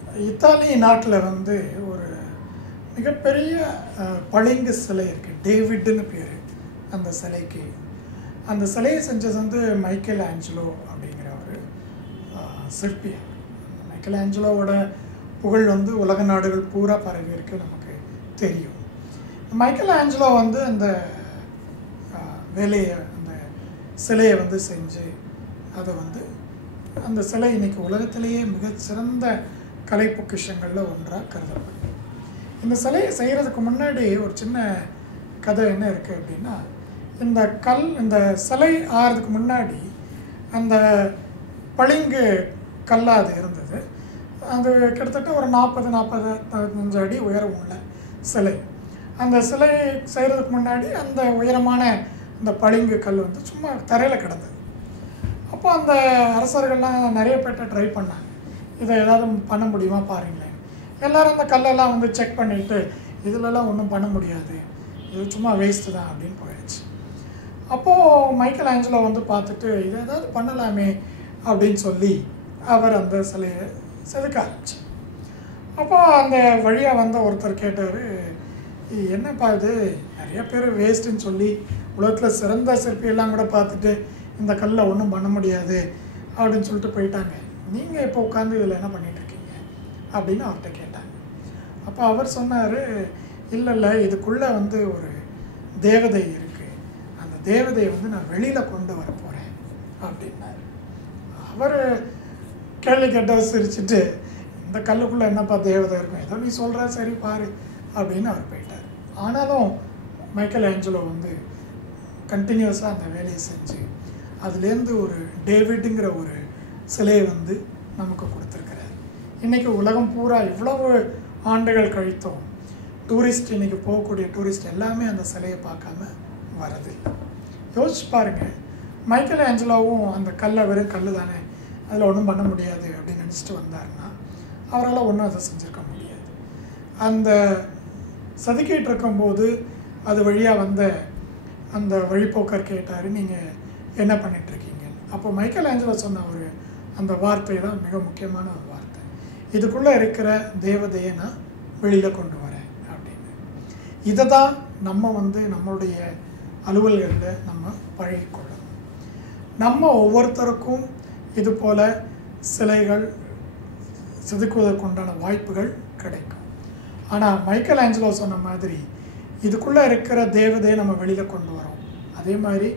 Italy நாட்டில் வந்து ஒரு மிகப்பெரிய பளிங்கு சிலை இருக்குது. டேவிட்னு பேர் அந்த சிலைக்கு. அந்த சிலையை செஞ்சது வந்து மைக்கேல் ஆஞ்சலோ அப்படிங்கிற ஒரு சிற்பி. மைக்கேல் ஆஞ்சலோவோட புகழ் வந்து உலக நாடுகள் பூரா பரவி இருக்கு, நமக்கு தெரியும். மைக்கேல் ஆஞ்சலோ வந்து அந்த வேலையை, அந்த சிலையை வந்து செஞ்சு அதை வந்து அந்த சிலை இன்னைக்கு உலகத்திலேயே மிகச்சிறந்த கலை பொக்கிஷங்களில் ஒன்றாக கருதப்படுது. இந்த சிலையை செய்கிறதுக்கு முன்னாடி ஒரு சின்ன கதை என்ன இருக்குது அப்படின்னா, இந்த சிலை ஆகிறதுக்கு முன்னாடி அந்த பளிங்கு கல்லாக அது இருந்தது. அது கிட்டத்தட்ட ஒரு 40-45 அடி உயரம் உள்ள சிலை. அந்த சிலை செய்கிறதுக்கு முன்னாடி அந்த உயரமான அந்த பளிங்கு கல் வந்து சும்மா தரையில் கிடந்தது. அப்போ அந்த அரசர்கள்லாம் நிறைய பேர்ட்ட ட்ரை பண்ணாங்க, இதை ஏதாவது பண்ண முடியுமா பாருங்களேன். எல்லோரும் அந்த கல்லெல்லாம் வந்து செக் பண்ணிவிட்டு இதிலெல்லாம் ஒன்றும் பண்ண முடியாது, இது சும்மா வேஸ்ட்டு தான் அப்படின்னு போயிடுச்சு. அப்போது மைக்கேல் ஆஞ்சலோ வந்து பார்த்துட்டு இதை ஏதாவது பண்ணலாமே அப்படின்னு சொல்லி அவர் அந்த சிலையை செதுக்க ஆரம்பிச்சு. அப்போது அந்த வழியாக வந்த ஒருத்தர் கேட்டார், என்னப்பா இது, நிறைய பேர் வேஸ்ட்டுன்னு சொல்லி உலகத்தில் சிறந்த சிற்பியெல்லாம் கூட பார்த்துட்டு இந்த கல்லில் ஒன்றும் பண்ண முடியாது அப்படின்னு சொல்லிட்டு போயிட்டாங்க, நீங்கள் இப்போ உட்காந்து இதில் என்ன பண்ணிகிட்ருக்கீங்க அப்படின்னு அவர்கிட்ட கேட்டாங்க. அப்போ அவர் சொன்னார், இல்லை இதுக்குள்ளே வந்து ஒரு தேவதை இருக்குது, அந்த தேவதையை வந்து நான் வெளியில் கொண்டு வர போகிறேன் அப்படின்னாரு. அவர் கேள்வி கேட்டால் சிரிச்சுட்டு, இந்த கல்லுக்குள்ளே என்னப்பா தேவதை இருக்கும், ஏதோ நீ சொல்கிற சரி பாரு அப்படின்னு அவர் போயிட்டார். ஆனாலும் மைக்கேல் ஆஞ்சலோ வந்து கண்டினியூஸாக அந்த வேலையை செஞ்சு அதுலேருந்து ஒரு டேவிட்டுங்கிற ஒரு சிலையை வந்து நமக்கு கொடுத்துருக்கிறார். இன்றைக்கி உலகம் பூரா இவ்வளவு ஆண்டுகள் கழித்தோம் டூரிஸ்ட், இன்றைக்கி போகக்கூடிய டூரிஸ்ட் எல்லாமே அந்த சிலையை பார்க்காம வரதில்லை. யோசிச்சு பாருங்கள், மைக்கேல் ஆஞ்சலோவும் அந்த கல்லை வெறும் கல் தானே, அதில் ஒன்றும் பண்ண முடியாது அப்படின்னு நினச்சிட்டு வந்தாருன்னா அவரால் ஒன்றும் அதை செஞ்சுருக்க முடியாது. அந்த செதுக்கிட்டு இருக்கும்போது அது வழியாக வந்த அந்த வழிபோக்கர் கேட்டார், நீங்கள் என்ன பண்ணிகிட்ருக்கீங்க. அப்போ மைக்கேல் ஆஞ்சலோ சொன்ன ஒரு அந்த வார்த்தை தான் மிக முக்கியமான ஒரு வார்த்தை, இதுக்குள்ளே இருக்கிற தேவதையை நான் வெளியில் கொண்டு வரேன் அப்படின்னு. இதை தான் நம்ம வந்து நம்மளுடைய அலுவல்களில் நம்ம பழகிக்கொள்ளணும். நம்ம ஒவ்வொருத்தருக்கும் இது போல் சிலைகள் செதுக்குவதற்கு உண்டான வாய்ப்புகள் கிடைக்கும். ஆனால் மைக்கேல் ஆஞ்சலோ சொன்ன மாதிரி இதுக்குள்ளே இருக்கிற தேவதையை நம்ம வெளியில் கொண்டு வரோம். அதே மாதிரி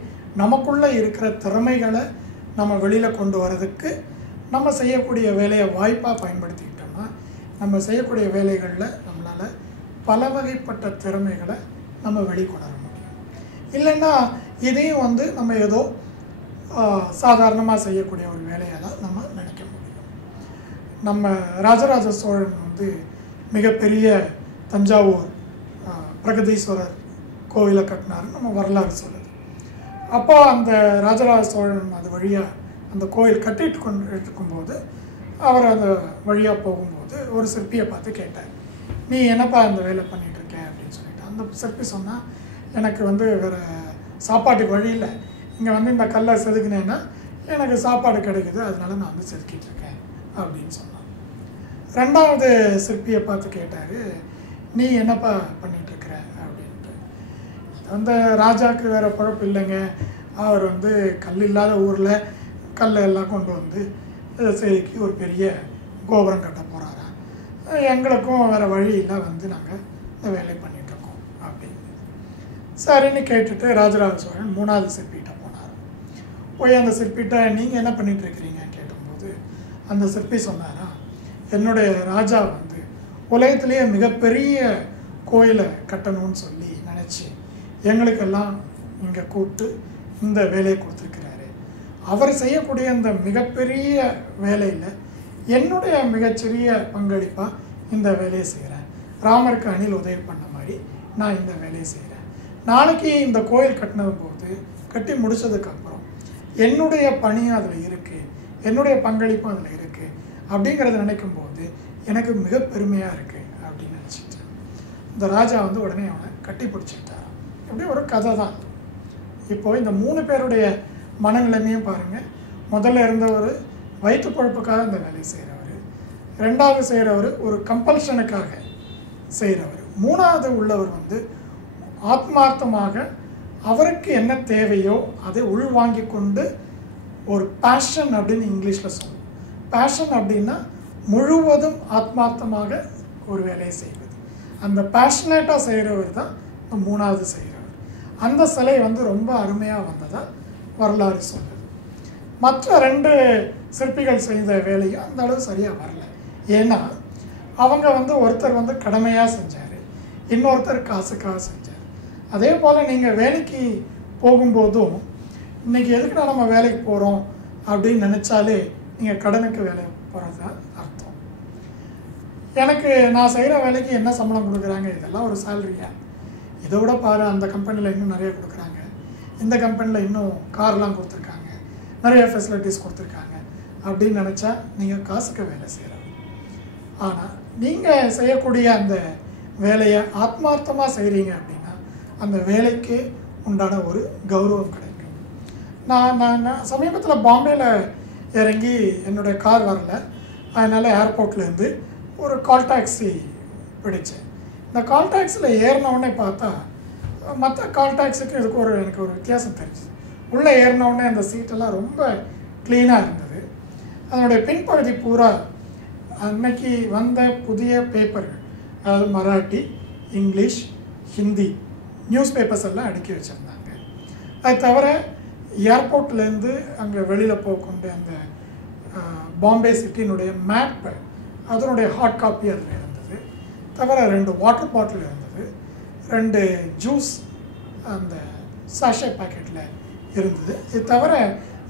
நமக்குள்ளே இருக்கிற திறமைகளை நம்ம வெளியில் கொண்டு வரதுக்கு நம்ம செய்யக்கூடிய வேலையை வாய்ப்பாக பயன்படுத்திக்கிட்டோம்னா நம்ம செய்யக்கூடிய வேலைகளில் நம்மளால் பல வகைப்பட்ட திறமைகளை நம்ம வெளிக்கொணர முடியும். இல்லைன்னா இதையும் வந்து நம்ம ஏதோ சாதாரணமாக செய்யக்கூடிய ஒரு வேலையாக தான் நம்ம நினைக்க முடியும். நம்ம ராஜராஜ சோழன் வந்து மிகப்பெரிய தஞ்சாவூர் பிரகதீஸ்வரர் கோவிலை கட்டினார் நம்ம வரலாறு சொல்லுது. அப்போ அந்த ராஜராஜ சோழன் அது வழியாக அந்த கோயில் கட்டிட்டு இருக்கும்போது அவர் அந்த வழியாக போகும்போது ஒரு சிற்பியை பார்த்து கேட்டார், நீ என்னப்பா அந்த வேலை பண்ணிகிட்ருக்க அப்படின்னு சொல்லிட்டு. அந்த சிற்பி சொன்னால், எனக்கு வந்து வேறு சாப்பாட்டுக்கு வழி இல்லை, இங்கே வந்து இந்த கல்லை செதுக்கினேன்னா எனக்கு சாப்பாடு கிடைக்குது, அதனால நான் வந்து செதுக்கிட்டுருக்கேன் அப்படின்னு சொன்னான். ரெண்டாவது சிற்பியை பார்த்து கேட்டார், நீ என்னப்பா பண்ணிகிட்ருக்கிற அப்படின்ட்டு. அந்த ராஜாவுக்கு வேறு பழப்பு இல்லைங்க, அவர் வந்து கல் இல்லாத ஊரில் கல் எல்லாம் கொண்டு வந்து செதுக்கி ஒரு பெரிய கோபுரம் கட்ட போகிறாராம், எங்களுக்கும் வேறு வழி இல்லை, வந்து நாங்கள் இந்த வேலையை பண்ணிகிட்ருக்கோம் அப்படின்னு. சரின்னு கேட்டுட்டு ராஜராஜ சோழன் மூணாவது சிற்பிகிட்ட போனார். போய் அந்த சிற்பிகிட்ட நீங்கள் என்ன பண்ணிகிட்ருக்கிறீங்கன்னு கேட்டும்போது அந்த சிற்பி சொன்னாரா, என்னுடைய ராஜா வந்து உலகத்திலேயே மிகப்பெரிய கோயிலை கட்டணும்னு சொல்லி நினச்சி எங்களுக்கெல்லாம் இங்கே கூப்பிட்டு இந்த வேலையை கொடுத்துருக்கிறாரு. அவர் செய்யக்கூடிய அந்த மிகப்பெரிய வேலையில் என்னுடைய மிகச்சிறிய பங்களிப்பாக இந்த வேலையை செய்கிறேன். ராமருக்கு அணில் உதவி பண்ண மாதிரி நான் இந்த வேலையை செய்கிறேன். நாளைக்கு இந்த கோயில் கட்டினது போது கட்டி முடித்ததுக்கப்புறம் என்னுடைய பணியும் அதில் இருக்குது, என்னுடைய பங்களிப்பும் அதில் இருக்குது அப்படிங்கிறத நினைக்கும்போது எனக்கு மிக பெருமையாக இருக்குது அப்படின்னு நினச்சிட்டு இந்த ராஜா வந்து உடனே அவனை கட்டி பிடிச்சிக்கிட்டார். இப்படி ஒரு கதை தான். இப்போது இந்த 3 பேருடைய மனநிலைமையும் பாருங்கள். முதல்ல இருந்தவர் வயிற்று பொழப்புக்காக இந்த வேலையை செய்கிறவர், ரெண்டாவது செய்கிறவர் ஒரு கம்பல்ஷனுக்காக செய்கிறவர். மூணாவது உள்ளவர் வந்து ஆத்மார்த்தமாக அவருக்கு என்ன தேவையோ அதை உள்வாங்கி கொண்டு ஒரு பேஷன் அப்படின்னு இங்கிலீஷில் சொல்லுவோம். பேஷன் அப்படின்னா முழுவதும் ஆத்மார்த்தமாக ஒரு வேலையை செய்வது. அந்த பேஷனேட்டாக செய்கிறவர் தான் மூணாவது செய்கிறவர். அந்த சிலை வந்து ரொம்ப அருமையாக வந்ததாக வரலாறு சொல்லுது. மற்ற 2 சிற்பிகள் செய்த வேலையும் அந்த அளவு சரியாக வரல. ஏன்னா அவங்க வந்து ஒருத்தர் வந்து கடமையாக செஞ்சார், இன்னொருத்தர் காசுக்காக செஞ்சார். அதே போல் நீங்கள் வேலைக்கு போகும்போதும் இன்றைக்கி எதுக்குடா நம்ம வேலைக்கு போகிறோம் அப்படின்னு நினச்சாலே நீங்கள் கடனுக்கு வேலை போகிறது தான் அர்த்தம். எனக்கு நான் செய்கிற வேலைக்கு என்ன சம்பளம் கொடுக்குறாங்க, இதெல்லாம் ஒரு சேலரியா? இதை விட பாரு, அந்த கம்பெனியில் இன்னும் நிறைய கொடுக்குறாங்க, இந்த கம்பெனியில் இன்னும் கார்லாம் கொடுத்துருக்காங்க, நிறைய ஃபெசிலிட்டிஸ் கொடுத்துருக்காங்க அப்படின்னு நினச்சா நீங்கள் காசுக்கு வேலை செய்கிறோம். ஆனால் நீங்கள் செய்யக்கூடிய அந்த வேலையை ஆத்மார்த்தமாக செய்கிறீங்க அப்படின்னா அந்த வேலைக்கு உண்டான ஒரு கௌரவம் கிடைக்கும். நான் சமீபத்தில் பாம்பேயில் இறங்கி என்னுடைய கார் வரல, அதனால் ஏர்போர்ட்லேருந்து ஒரு கால் டாக்ஸி பிடிச்சேன். இந்த கால் டாக்ஸியில் ஏறினவுடனே பார்த்தா மற்ற கால் டாக்ஸிக்கு இதுக்கு எனக்கு ஒரு வித்தியாசம் தெரிஞ்சுது. உள்ளே ஏறினவுடனே அந்த சீட்டெல்லாம் ரொம்ப க்ளீனாக இருந்தது. அதனுடைய பின்பகுதி பூரா அன்னைக்கு வந்த புதிய பேப்பர்கள், அதாவது Marathi, English, Hindi news papers எல்லாம் அடுக்கி வச்சுருந்தாங்க. அது தவிர ஏர்போர்ட்லேருந்து அங்கே வெளியில் போகக்கூடிய அந்த பாம்பே சிட்டினுடைய மேப்பு, அதனுடைய ஹார்ட் காப்பி அதில் இருந்தது. தவிர 2 வாட்டர் பாட்டில் இருந்தது, 2 ஜூஸ் அந்த சாஷே பேக்கெட்டில் இருந்தது. இது தவிர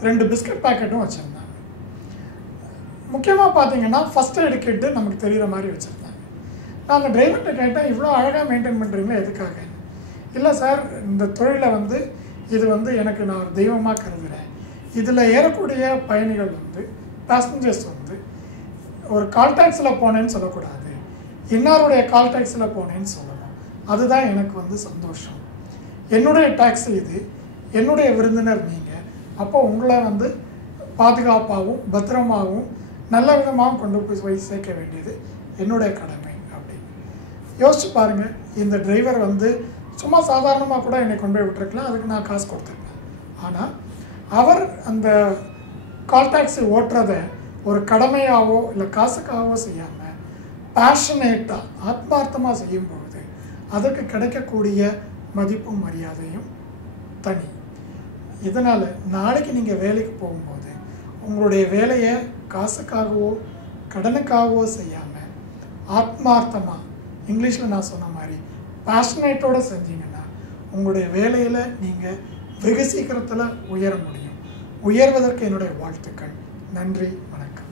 2 பிஸ்கட் பேக்கெட்டும் வச்சுருந்தாங்க. முக்கியமாக பார்த்தீங்கன்னா ஃபஸ்ட் எய்டு கிட்டு நமக்கு தெரிகிற மாதிரி வச்சுருந்தாங்க. நான் அந்த டிரைவர்கிட்ட கேட்டேன், இவ்வளோ அழகாக மெயின்டைன் பண்ணுறீங்களா, எதுக்காக? இல்லை சார், இந்த தொழிலை வந்து இது வந்து எனக்கு நான் ஒரு தெய்வமாக கருதுகிறேன். இதில் ஏறக்கூடிய பயணிகள் வந்து பேசஞ்சர்ஸ் வந்து ஒரு கால் டாக்ஸில் போனேன்னு சொல்லக்கூடாது, இன்னாருடைய கால் டாக்ஸில் போனேன்னு சொல்லணும். அதுதான் எனக்கு வந்து சந்தோஷம். என்னுடைய டாக்ஸி இது, என்னுடைய விருந்தினர் நீங்கள், அப்போ உங்களை வந்து பாதுகாப்பாகவும் பத்திரமாகவும் நல்ல விதமாகவும் கொண்டு போய் சேர்க்க வேண்டியது என்னுடைய கடமை அப்படின்னு யோசிச்சு பாருங்கள். இந்த டிரைவர் வந்து சும்மா சாதாரணமாக கூட என்னை கொண்டு போய் விட்டுருக்கலாம், அதுக்கு நான் காசு கொடுத்துருப்பேன். ஆனால் அவர் அந்த கால் டாக்ஸி ஓட்டுறதை ஒரு கடமையாகவோ இல்லை காசுக்காகவோ செய்யாமல் பேஷனேட்டாக ஆத்மார்த்தமாக செய்யும் பொழுது அதுக்கு கிடைக்கக்கூடிய மதிப்பும் மரியாதையும் தனி. இதனால் நாளைக்கு நீங்கள் வேலைக்கு போகும்போது உங்களுடைய வேலையை காசுக்காகவோ கடனுக்காகவோ செய்யாமல் ஆத்மார்த்தமாக, இங்கிலீஷில் நான் சொன்ன மாதிரி பேஷனேட்டோடு செஞ்சீங்கன்னா உங்களுடைய வேலையில் நீங்கள் வெகு சீக்கிரத்தில் உயர முடியும். உயர்வதற்கு என்னுடைய வாழ்த்துக்கள். நன்றி, வணக்கம்.